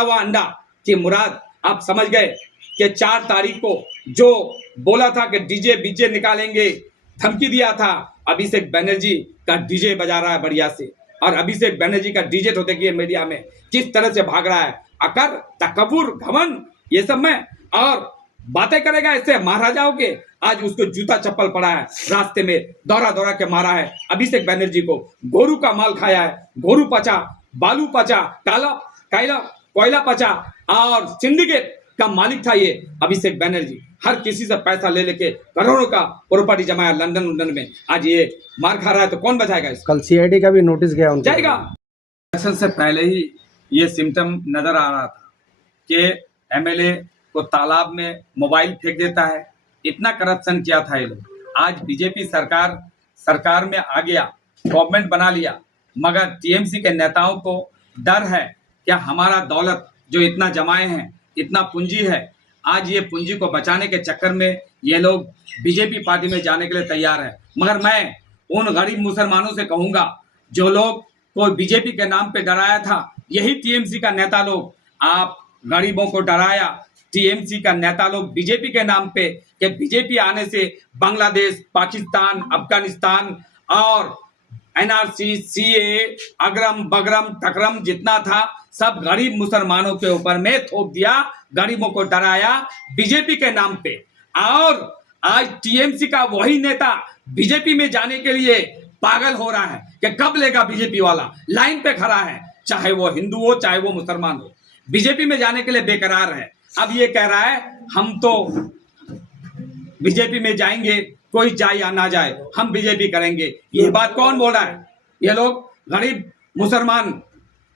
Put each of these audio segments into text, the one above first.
सड़ा हुआ अंडा की मुराद आप समझ गए कि 4 तारीख को जो बोला था कि डीजे बीजे निकालेंगे, धमकी दिया था, अभिषेक बनर्जी का डीजे बजा रहा है बढ़िया से। और अभिषेक बनर्जी का डीजे तो देखिए मीडिया में किस तरह से भाग रहा है, अकर तकब्बुर घमंड ये सब में, और बातें करेगा इससे महाराजाओं के। आज उसको जूता चप्पल पड़ा है, रास्ते में दौड़ा दौड़ा के मारा है अभिषेक बनर्जी को। गोरू का माल खाया है, गोरू पचा, बालू पचा, कोयला पचा, और सिंडिकेट का मालिक था ये अभिषेक बनर्जी। हर किसी से पैसा ले लेके करोड़ों का प्रॉपर्टी जमाया लंदन में। आज ये मार खा रहा है तो कौन बचाएगा इसको? कल सीआईडी का भी नोटिस गया उनको जाएगा। इलेक्शन से पहले ही ये सिम्टम नजर आ रहा था कि एमएलए को तालाब में मोबाइल फेंक देता है। इतना करप्शन किया था ये लोग। आज बीजेपी सरकार में आ गया, गवर्नमेंट बना लिया, मगर टीएमसी के नेताओं को डर है कि हमारा दौलत जो इतना जमाए हैं, इतना पूंजी है, आज ये पूंजी को बचाने के चक्कर में ये लोग बीजेपी पार्टी में जाने के लिए तैयार है। मगर मैं उन गरीब मुसलमानों से कहूंगा जो लोग को बीजेपी के नाम पे डराया था, यही टीएमसी का नेता लोग, आप गरीबों को डराया। टीएमसी का नेता लोग बीजेपी के नाम पे कि बीजेपी आने से बांग्लादेश, पाकिस्तान, अफगानिस्तान और एनआरसी, सीए, अगरम बगरम टकरम जितना था सब गरीब मुसलमानों के ऊपर में थोप दिया, गरीबों को डराया बीजेपी के नाम पे। और आज टीएमसी का वही नेता बीजेपी में जाने के लिए पागल हो रहा है कि कब लेगा बीजेपी वाला, लाइन पे खड़ा है, चाहे वो हिंदू हो चाहे वो मुसलमान हो, बीजेपी में जाने के लिए बेकरार है। अब ये कह रहा है हम तो बीजेपी में जाएंगे, कोई जाए या ना जाए हम बीजेपी करेंगे। ये बात कौन बोल रहा है? ये लोग गरीब मुसलमान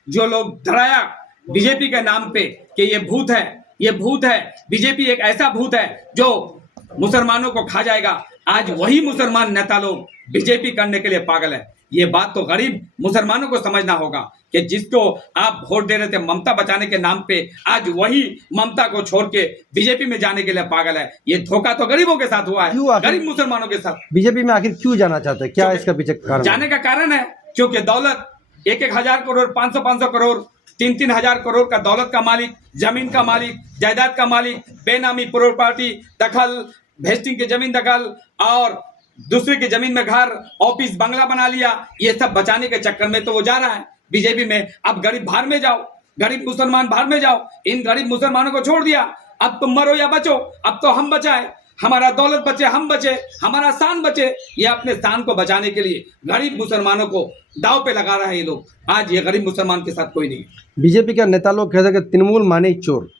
जो लोग डराया बीजेपी के नाम पे कि ये भूत है, ये भूत है, बीजेपी एक ऐसा भूत है जो मुसलमानों को खा जाएगा। आज वही मुसलमान नेता लोग बीजेपी करने के लिए पागल है। ये बात तो गरीब मुसलमानों को समझना होगा कि जिसको आप वोट दे रहे थे ममता बचाने के नाम पे, आज वही ममता को छोड़ के बीजेपी में जाने के लिए पागल है। ये धोखा तो गरीबों के साथ हुआ है, गरीब मुसलमानों के साथ। बीजेपी में आखिर क्यों जाना चाहते हैं, क्या इसका पीछे कारण? जाने का कारण है क्योंकि दौलत 1,000 करोड़, 500 करोड़, 3,000 करोड़ का दौलत का मालिक, जमीन का मालिक, जायदाद का मालिक, बेनामी प्रॉपर्टी दखल, वेस्टिंग की जमीन दखल और दूसरे की जमीन में घर, ऑफिस, बंगला बना लिया। ये सब बचाने के चक्कर में तो वो जा रहा है बीजेपी में। अब गरीब बाहर में जाओ, गरीब मुसलमान बाहर में जाओ, इन गरीब मुसलमानों को छोड़ दिया। अब तुम मरो या बचो, अब तो हम बचाए, हमारा दौलत बचे, हम बचे, हमारा शान बचे। ये अपने शान को बचाने के लिए गरीब मुसलमानों को दाव पे लगा रहा है ये लोग। आज ये गरीब मुसलमान के साथ कोई नहीं। बीजेपी के नेता लोग कहते हैं कि तृणमूल माने चोर,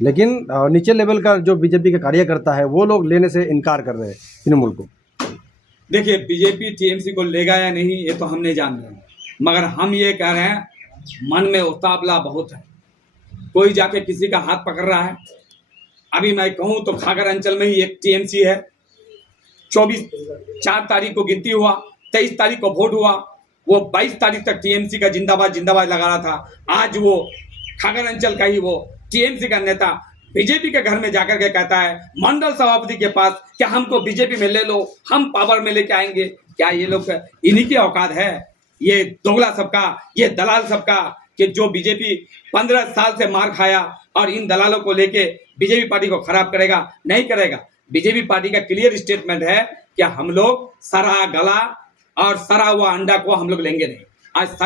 लेकिन नीचे लेवल का जो बीजेपी का कार्यकर्ता है वो लोग लेने से इनकार कर रहे हैं तृणमूल को। देखिए बीजेपी टीएमसी को लेगा या नहीं ये तो हम नहीं जान रहे, मगर हम ये कह रहे हैं मन में उतावला बहुत है। कोई जाके किसी का हाथ पकड़ रहा है। अभी मैं कहूँ तो खागर अंचल में ही एक टीएमसी है, 4 तारीख को गिनती हुआ, 23 तारीख को वोट हुआ, वो 22 तारीख तक टीएमसी का जिंदाबाद जिंदाबाद लगा रहा था। आज वो खागर अंचल का ही वो टीएमसी का नेता बीजेपी के घर में जाकर के कहता है मंडल सभापति के पास क्या हमको बीजेपी में ले लो, हम पावर में लेके आएंगे। क्या ये लोग इन्हीं की औकात है? ये दोगला सबका, ये दलाल सबका कि जो बीजेपी 15 साल से मार खाया और इन दलालों को लेके बीजेपी पार्टी को खराब करेगा? नहीं करेगा। बीजेपी पार्टी का क्लियर स्टेटमेंट है कि हम लोग सड़ा गला और सड़ा हुआ अंडा को हम लोग लेंगे नहीं। आज